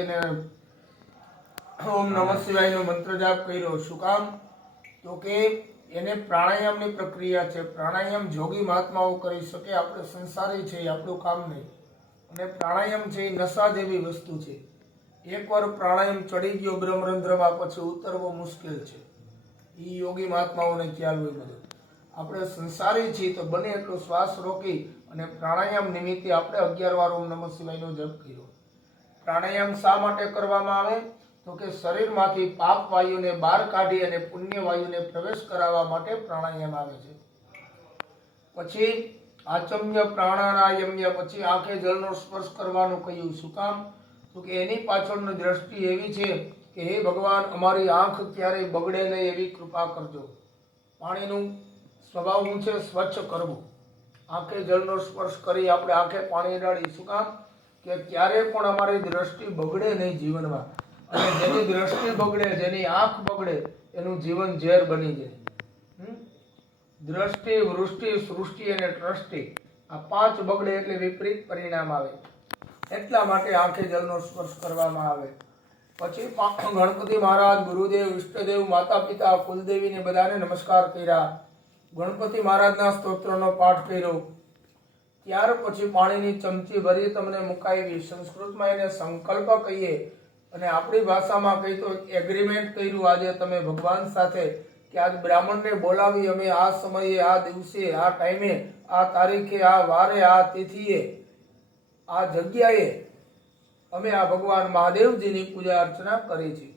એને ઓમ નમઃ શિવાયનો મંત્ર જાપ કર્યો. શું કામ? તો કે એને પ્રાણાયામની પ્રક્રિયા છે. પ્રાણાયામ જોગી મહાત્માઓ કરી શકે, આપણે સંસારી છે, આપણું કામ નહીં. અને પ્રાણાયામ છે એ નશા જેવી વસ્તુ છે. એકવાર પ્રાણાયામ ચડી ગયો બ્રહ્મરંધ્રમાં પછી ઉતરવો મુશ્કેલ છે. એ યોગી મહાત્માઓને ખ્યાલ હોય બધું. આપણે સંસારી છીએ તો બને એટલો શ્વાસ રોકી અને પ્રાણાયામ નિમિત્તે આપણે 11 વાર ઓમ નમઃ શિવાયનો જપ કર્યો. પ્રાણાયામ શા માટે કરવામાં આવે? તો કે શરીરમાંથી પાપ વાયુને બહાર કાઢી અને પુણ્ય વાયુને પ્રવેશ કરાવવા માટે પ્રાણાયામ આવે છે. પછી આચમ્ય પ્રાણાયામ્ય, પછી આંખે જળનો સ્પર્શ કરવાનું કહ્યું. શું કામ? તો કે એની પાછળની દ્રષ્ટિ એવી છે કે હે ભગવાન, અમારી આંખ ક્યારેય બગડે નહીં એવી કૃપા કરજો. પાણીનું સ્વભાવ શું છે? સ્વચ્છ કરવું. આંખે જળનો સ્પર્શ કરી આપણે આંખે પાણી રેડી. શું કામ? કે ક્યારે પણ અમારી દ્રષ્ટિ બગડે નહીં જીવનમાં. અને જેની દ્રષ્ટિ બગડે, જેની આંખ બગડે, એનું જીવન ઝેર બની જાય. દ્રષ્ટિ, વૃષ્ટિ, સૃષ્ટિ અને ટ્રષ્ટિ, આ 5 બગડે એટલે વિપરીત પરિણામ આવે. એટલા માટે આંખે જળનો સ્પર્શ કરવામાં આવે. પછી ગણપતિ મહારાજ, ગુરુદેવ, ઈષ્ટદેવ, માતા પિતા, કુલદેવીને બધાને નમસ્કાર કર્યા. ગણપતિ મહારાજના સ્તોત્રનો પાઠ કર્યો. ત્યાર પછી પાણીની ચમચી ભરી તમને મુકાવી. સંસ્કૃતમાં એને સંકલ્પ કહીએ અને આપણી ભાષામાં કહી તો એગ્રીમેન્ટ કર્યું આજે તમે ભગવાન સાથે કે આજ બ્રાહ્મણને બોલાવી અમે આ સમયે, આ દિવસે, આ ટાઈમે, આ તારીખે, આ વારે, આ તિથિએ, આ જગ્યાએ અમે આ ભગવાન મહાદેવજીની પૂજા અર્ચના કરી છે.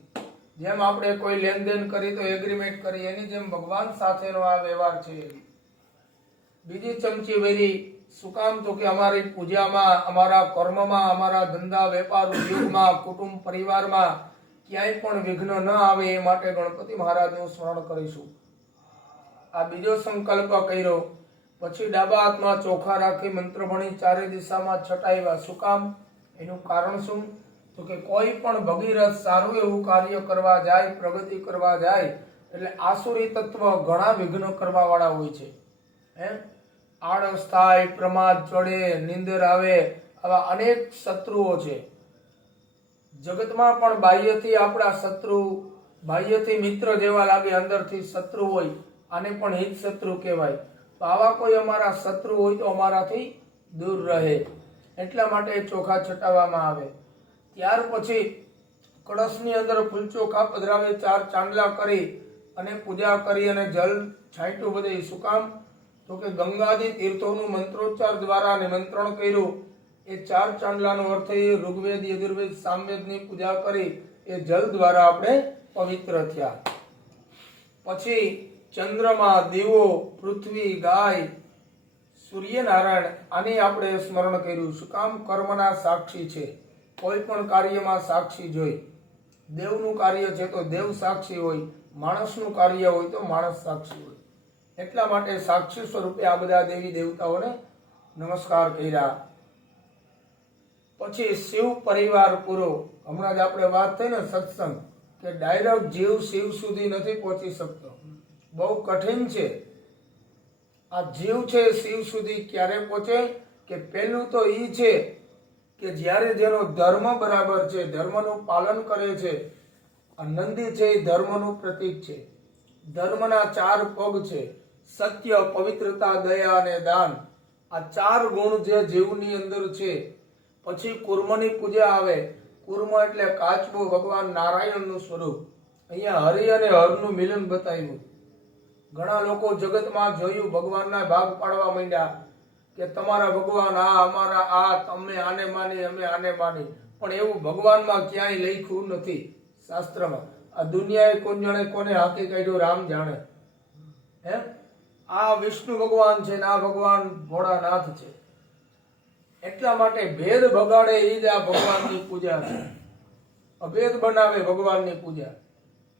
જેમ આપણે કોઈ લેનદેન કરી તો એગ્રીમેન્ટ કરી, એની જેમ ભગવાન સાથેનો આ વ્યવહાર છે. બીજી ચમચી વેરી. શું કામ? તો કે અમારી પૂજામાં, અમારા કર્મમાં, અમારા ધંધા વેપાર ઉદ્યોગમાં, કુટુંબ પરિવારમાં ક્યાંય પણ વિઘ્ન ન આવે એ માટે ગણપતિ મહારાજનું સ્મરણ કરીશું. આ બીજો સંકલ્પ કર્યો. પછી ડાબા હાથમાં ચોખા રાખી મંત્ર ભણી ચારે દિશામાં છટાવ્યા. શું કામ? એનું કારણ શું? તો કે કોઈ પણ ભગીરથ સારું એવું કાર્ય કરવા જાય, પ્રગતિ કરવા જાય એટલે આસુરી તત્વ ઘણા વિઘ્ન કરવા વાળા હોય છે. આળસ થાય, પ્રમાદ ચડે, નીંદર આવે, આવા અનેક શત્રુઓ છે જગતમાં. પણ બાહ્યથી આપણા શત્રુ, બાહ્યથી મિત્ર જેવા લાગે, અંદરથી શત્રુ હોય. આને પણ હિત શત્રુ કહેવાય. તો આવા કોઈ અમારા શત્રુ હોય તો અમારાથી દૂર રહે, એટલા માટે ચોખા છટાવવામાં આવે. ત્યાર પછી કળશની અંદર ફૂલચોખા પધરાવે, 4 ચાંદલા કરી અને પૂજા કરી અને જલ છાંટ્યું બધે. શું કામ? તો કે ગંગાદી તીર્થોનું મંત્રોચ્ચાર દ્વારા નિમંત્રણ કર્યું. એ 4 ચાંદલાનો અર્થ એ ઋગ્વેદ, યજુર્વેદ, સામવેદની પૂજા કરી એ જલ દ્વારા આપણે પવિત્ર થયા. પછી ચંદ્રમા, દીવો, પૃથ્વી, ગાય, સૂર્યનારાયણ, આની આપણે સ્મરણ કર્યું. શું કામ? કર્મના સાક્ષી છે. કોઈ પણ કાર્યમાં સાક્ષી જોઈ. દેવનું કાર્ય છે તો દેવ સાક્ષી હોય, માણસનું કાર્ય હોય તો માણસ સાક્ષી હોય. એટલા માટે સાક્ષી સ્વરૂપે આ બધા દેવી દેવતાઓને નમસ્કાર કર્યા. પછી શિવ પરિવાર પૂરો. હમણાં જ આપણે વાત થઈ ને સત્સંગ, કે ડાયરેક્ટ જીવ શિવ સુધી નથી પહોંચી શકતો, બહુ કઠિન છે. આ જીવ છે શિવ સુધી ક્યારે પહોંચે? કે પહેલું તો એ છે કે જ્યારે જેનો ધર્મ બરાબર છે, ધર્મનું પાલન કરે છે. આ નંદી છે એ ધર્મનું પ્રતીક છે. ધર્મના 4 પગ છે: સત્ય, પવિત્રતા, દયા અને દાન. આ 4 ગુણ જે જીવની અંદર છે. પછી કુર્મની પૂજા આવે. કુર્મ એટલે કાચબો, ભગવાન નારાયણનું સ્વરૂપ. અહીંયા હરિ અને હરનું મિલન બતાવ્યું. ઘણા લોકો જગતમાં જોયું, ભગવાનના ભાગ પાડવા માંડ્યા કે તમારા ભગવાન આ, અમારા આ, તમે આને માની, અમે આને માની. પણ એવું ભગવાનમાં ક્યાંય લખ્યું નથી શાસ્ત્રમાં. આ દુનિયાએ કોણ જાણે કોને હાકી કાઢ્યો, રામ જાણે. આ વિષ્ણુ ભગવાન છે ને આ ભગવાન ભોળાનાથ છે. એટલા માટે ભેદ બગાડે એ જ આ ભગવાનની પૂજા છે. અભેદ બનાવે ભગવાનની પૂજા.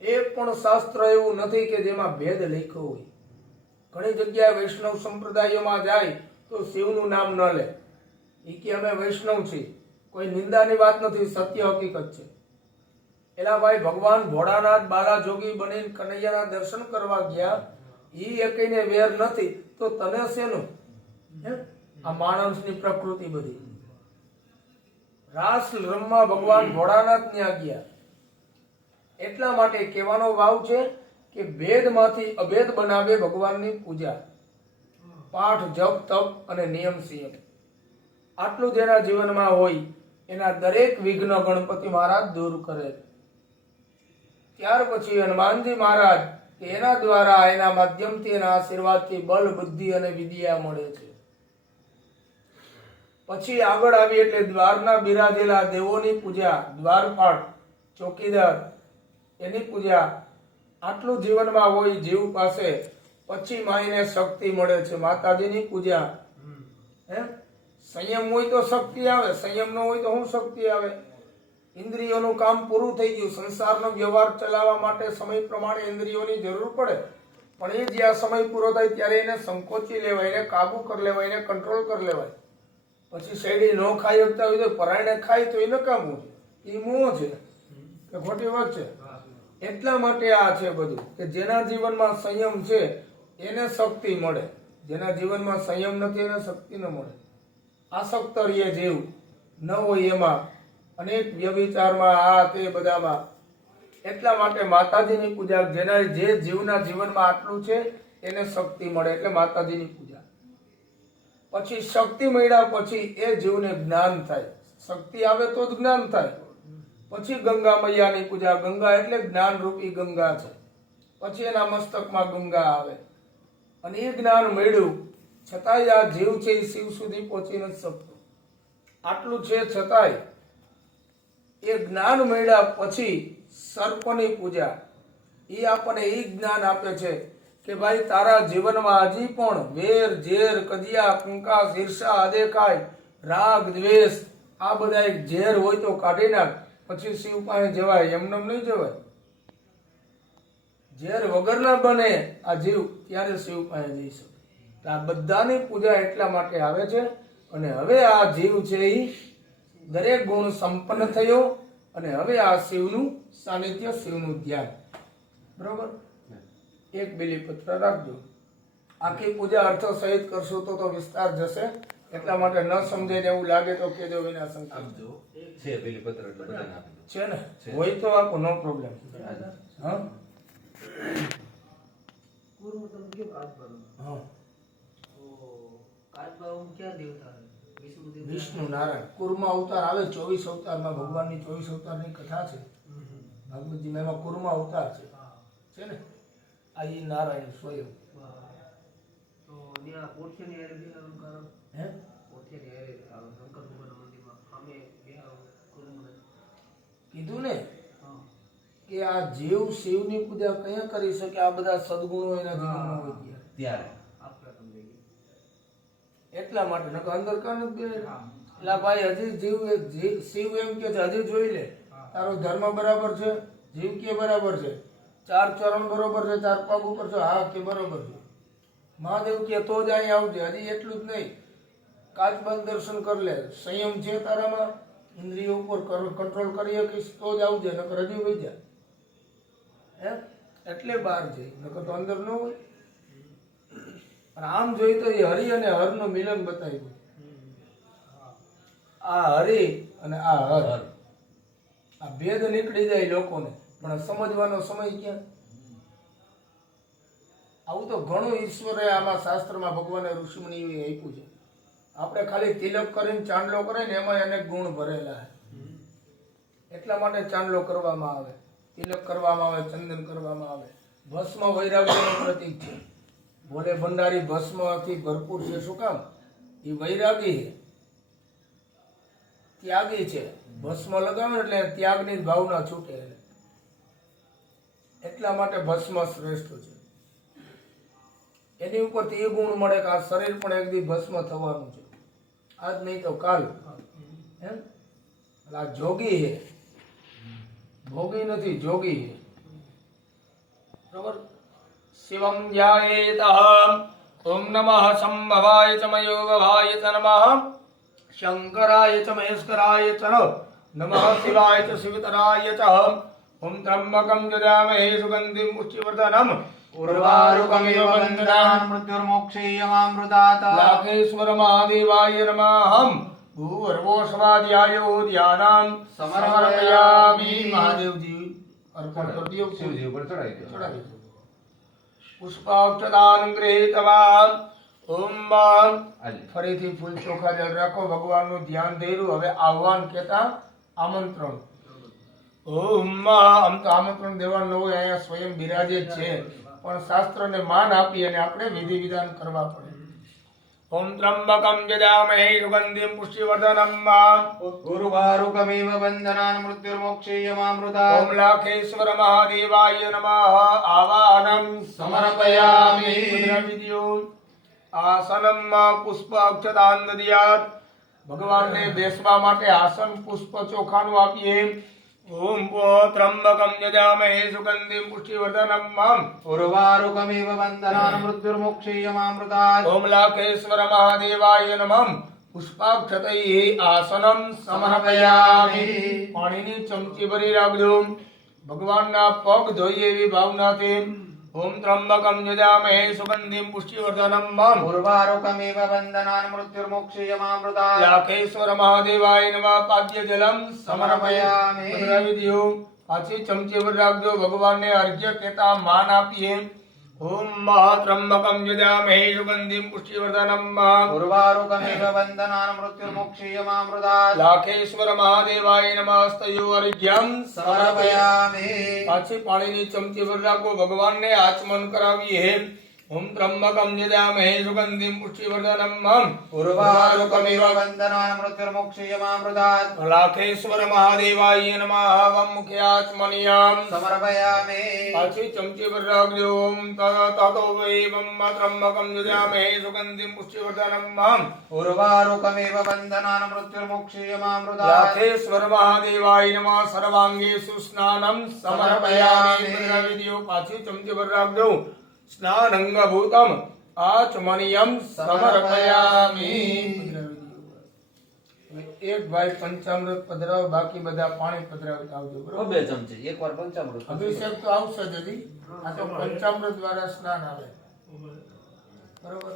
એક પણ શાસ્ત્ર એવું નથી કે જેમાં ભેદ લખ્યો હોય. ઘણી જગ્યાએ વૈષ્ણવ સંપ્રદાયોમાં જાય તો શિવનું નામ ન લે. એ કે અમે વૈષ્ણવ છીએ. કોઈ નિંદાની વાત નથી, સત્ય હકીકત છે. એલા ભાઈ, ભગવાન ભોળાનાથ બાલા જોગી બનીને કનૈયાના દર્શન કરવા ગયા, એ એકઈને વેર નથી તો તને શેનું? આ માણસની પ્રકૃતિ બધી રાસ રમવા ભગવાન ભોળાનાથની આજ્ઞા. એટલા માટે કહેવાનો ભાવ છે કે ભેદમાંથી અભેદ બનાવે ભગવાનની પૂજા. પાઠ, જપ, તપ અને નિયમ સંયમ આટલું જેના જીવનમાં હોય એના દરેક વિઘ્ન ગણપતિ મહારાજ દૂર કરે. ત્યાર પછી હનુમાનજી મહારાજ એના દ્વારા એના માધ્યમથી એના આશીર્વાદથી બલ, બુદ્ધિ અને વિદ્યા મળે છે. પછી આગળ આવી એટલે દ્વારના બિરાજેલા દેવોની પૂજા, દ્વારપાળ, ચોકીદાર એની પૂજા આટલું જીવનમાં હોય જીવ પાસે, પછી માઈને શક્તિ મળે છે. માતાજીની પૂજા. સંયમ હોય તો શક્તિ આવે, સંયમ ન હોય તો શું શક્તિ આવે? ઇન્દ્રિયોનું કામ પૂરું થઈ ગયું. સંસારનો વ્યવહાર ચલાવવા માટે સમય પ્રમાણે ઇન્દ્રિયોની જરૂર પડે, પણ એ જ્યાં સમય પૂરો થાય ત્યારે એને સંકોચી લેવાય, એને કાબુ કરી લેવાય, એને કંટ્રોલ કરી લેવાય. પછી શેરડી ન ખાઈ શકતા હોય તો પરાયણે ખાય તો એ નકામું છે, એ મોહ છે કે ખોટી વાત છે. એટલા માટે આ છે બધું કે જેના જીવનમાં સંયમ છે એને શક્તિ મળે, જેના જીવનમાં સંયમ નથી એને શક્તિ ન મળે. આસક્ત રહીએ જીવ ન હોય એમાં, અનેક વ્યભિચારમાં, આ તે બધામાં. એટલા માટે માતાજીની પૂજા, જેના જે જીવના જીવનમાં આટલું છે એને શક્તિ મળે એટલે માતાજીની પૂજા. પછી શક્તિ મળ્યા પછી એ જીવને જ્ઞાન થાય. શક્તિ આવે તો જ જ્ઞાન થાય. પછી ગંગા મૈયાની પૂજા. ગંગા એટલે જ્ઞાન રૂપી ગંગા છે. પછી એના મસ્તકમાં ગંગા આવે અને એ જ્ઞાન મળ્યું છતાંય આ જીવ છે એ શિવ સુધી પહોંચી નથી શકતો. આટલું છે છતાંય એ જ્ઞાન મળ્યા પછી સર્પની પૂજા. એ આપણને એ જ્ઞાન આપે છે કે ભાઈ તારા જીવનમાં હજી પણ વેર, ઝેર, કજિયા, કુંકાસ, ઈર્ષા, અદેખાઈ, રાગ, દ્વેષ આ બધા એક ઝેર હોય તો કાઢી નાખ, પછી શિવ પાસે જવાય. એમને નહીં જવાય. ઝેર વગરના બને આ જીવ ત્યારે શિવ પાસે જઈ શકે. આ બધાની પૂજા એટલા માટે આવે છે. અને હવે આ જીવ છે એ દરેક ગુણ સંપન્ન થયો અને હવે આ શિવનું સાનિધ્ય, શિવનું ધ્યાન. બરોબર. એક બિલીપત્ર રાખજો. આખી પૂજા અર્થ સહિત કરશું તો વિસ્તાર જશે. એટલા માટે ન સમજે ને એવું લાગે તો કેજો વિના સંકોચ. છે બિલીપત્ર એટલે બધાને આપી દો. છે ને? હોય તો આપો, નો પ્રોબ્લેમ. હા કુરુ તમે કયો કાચબારો? હા, તો કાચબારો ક્યાં દેવતા છે? વિષ્ણુ દેવતા. વિષ્ણુ નારાયણ કુર્મા અવતાર આવે. 24 અવતારમાં ભગવાનની 24 અવતારની કથા છે ભાગવતજીમાં. એમાં કુર્મા અવતાર છે. છે ને? આ ઈ નારાયણ સ્વયં. તો ત્યાં પોઠિયાની હારે બેહારવાનું કારણ? હે? પોઠિયાની હારે શંકર ભગવાનના મંદિરમાં સામે બેહારો કુરુને. કીધું ને હા. કે આ જીવ શિવની પૂજા કયા કરી શકે? આ બધા સદગુણો એના જીવનમાં હોય ત્યારે. ત્યારે આપણે સમજાઈ ગયું. એટલા માટે નકર અંદર કાન જ બે. એટલે ભાઈ હજી જીવ શિવ એમ કે છે હજી જોઈ લે તારો ધર્મ બરાબર છે, જીવ કે બરાબર છે, 4 ચરણ બરોબર છે, 4 પગ ઉપર છે, હા કે બરોબર છે. મહાદેવ કે તો જ અહીં આવજે. હજી એટલું જ નહીં, કાચબાન દર્શન કરી લે. સંયમ છે તારામાં, ઇન્દ્રિયો ઉપર કંટ્રોલ કરી શકીશ તો જ આવજે, નકર હજી વહી જા. હે? એટલે બહાર જઈ, નકર તો અંદર ન હોય. અને આમ જોઈ તો એ હરિ અને હરનું મિલન બતાવ્યું. આ હરિ અને આ હર, આ ભેદ નીકળી જાય લોકોને, પણ સમજવાનો સમય ક્યાં? આવું તો ઘણું ઈશ્વરે આમાં શાસ્ત્રમાં ભગવાને ઋષિમુનિઓએ આપ્યું છે. આપણે ખાલી તિલક કરીને ચાંદલો કરે ને એમાં અનેક ગુણ ભરેલા છે. એટલા માટે ચાંદલો કરવામાં આવે, તિલક કરવામાં આવે, ચંદન કરવામાં આવે. ભસ્મ વૈરાગ્યનું પ્રતીક છે. ભોલે ભંડારી ભસ્મથી ભરપૂર છે. શું કામ? એ વૈરાગી છે, ત્યાગી છે. ભસ્મ લગાવે એટલે ત્યાગની જ ભાવના છૂટે. એટલા માટે ભસ્મ શ્રેષ્ઠ છે. એની ઉપરથી એ ગુણ મળે કે આ શરીર પણ એક દી ભસ્મ થવાનું છે. આજ નહીં તો કાલ. એમ આ જોગી છે, ભોગી નથી, જોગી છે. બરોબર. શિવમ ધ્યાયેત. ઓમ નમઃ સંભવાય ચ મયોગભાય ચ નમઃ શંકરાય ચ મહેશ્વરાય ચ નમઃ શિવાય ચ શિવતરાય ચ. ઓમ ત્રંબકં જજામહે સુગંધિં પુષ્ટિવર્ધનમ ઉર્વારુકમિવ બંધનાન મૃત્યુર્મોક્ષેયમામૃતાત. લાખેશ્વર મહાદેવાય નમઃ. ભૂર્વો સ્વાધ્યાયો ધ્યાનમ સમર્પયામિ. મહાદેવજી અર્પણ કરી દો. શિવજી ઉપર ચડાવી દો. ચડાવી દો. પુષ્પાક્ષદાન ગૃહીતવાન. ઓમ માં. હાલી. ફરીથી ફૂલ ચોખા જળ રાખો. ભગવાનનું ધ્યાન ધર્યું. હવે આહવાન કહેતા આમંત્રણ. ઓમ માં. આમ તો આમંત્રણ દેવાનું ન હોય, અહીંયા સ્વયં બિરાજે જ છે, પણ શાસ્ત્રને માન આપી અને આપણે વિધિ વિધાન કરવા પડે. ઓમ ત્રંબકમ જજામહે સુગંધિમ પુષ્ટિવર્ધનમ. ઉર્વારુકમિવ બંધનાન મૃત્યુર્મોક્ષેયમામૃતાत्. ઓમ લાખેશ્વર મહાદેવાય નમઃ. આવાહનમ સમર્પયામિ. સમર્પયામિ. આસનમ પુષ્પ અક્ષતાન દદ્યાત. ભગવાનને બેસવા માટે આસન પુષ્પ ચોખાનું આપીએ. ઓમ ત્રંબકમ જજામહે સુગંધિમ પુષ્ટિવર્ધનમ. ઉર્વારુકમિવ બંધનાન મૃત્યુર્મોક્ષેયમામૃતાत्. ઓમ લાખેશ્વર મહાદેવાય નમઃ. પુષ્પાક્ષતૈઃ આસનમ સમર્પયામિ. પાણીની ચમચી ભરી રાખજો. ભગવાનના પગ ધોઈએ એવી ભાવનાથી. ઓમ ત્રંબકમ જજામહે સુગંધિમ પુષ્ટિવર્ધનમ. ઉર્વારુકમિવ બંધનાન મૃત્યુર્મોક્ષેયમામૃતાत्. લાખેશ્વર મહાદેવાય નમઃ. પાદ્ય જલમ સમર્પયામિ. સમર્પયામિ. પાછી ચમચી ભરી રાખજો. ભગવાનને અર્ઘ્ય કહેતા માન આપીએ. ઓમ ત્રંબકમ જજામહે સુગંધિમ પુષ્ટિવર્ધનમ. ઉર્વારુકમિવ બંધનાન મૃત્યુર્મોક્ષેયમામૃતાत्. લાખેશ્વર મહાદેવાય નમઃ. સ્તયો અર્ઘ્યમ સમર્પયામિ. પાછી પાણીની ચમચી ભરી રાખો. ભગવાનને આચમન કરાવીએ. ઓમ ત્રંબકમ જજામહે સુગંધિમ પુષ્ટિવર્ધનમ. ઉર્વારુકમિવ બંધનાન મૃત્યુર્મોક્ષેયમામૃતાत्. લાખેશ્વર મહાદેવાય નમઃ. વમ મુખ્યાચમનિયમ સમર્પયામિ. પાછી ચમચી ભરી રાખજો. ઓમ તતો વૈવમ ત્રંબકમ જજામહે સુગંધિમ પુષ્ટિવર્ધનમ. ઉર્વારુકમિવ બંધનાન મૃત્યુર્મોક્ષેયમામૃતાत्. લાખેશ્વર મહાદેવાય નમઃ. સર્વાંગેષુ સ્નાનમ સમર્પયામિ. પાછી ચમચી ભરી રાખજો. સ્નાનંગભૂતમ આચમનિયમ સમર્પયામિ. એક ભાઈ પંચામૃત પધરાવ, બાકી બધા પાણી પધરાવતા આવજો. બરોબર? 2 ચમચી એકવાર પંચામૃત. અભિષેક તો આવશે જ હજી. આ તો પંચામૃત દ્વારા સ્નાન આવે. બરોબર?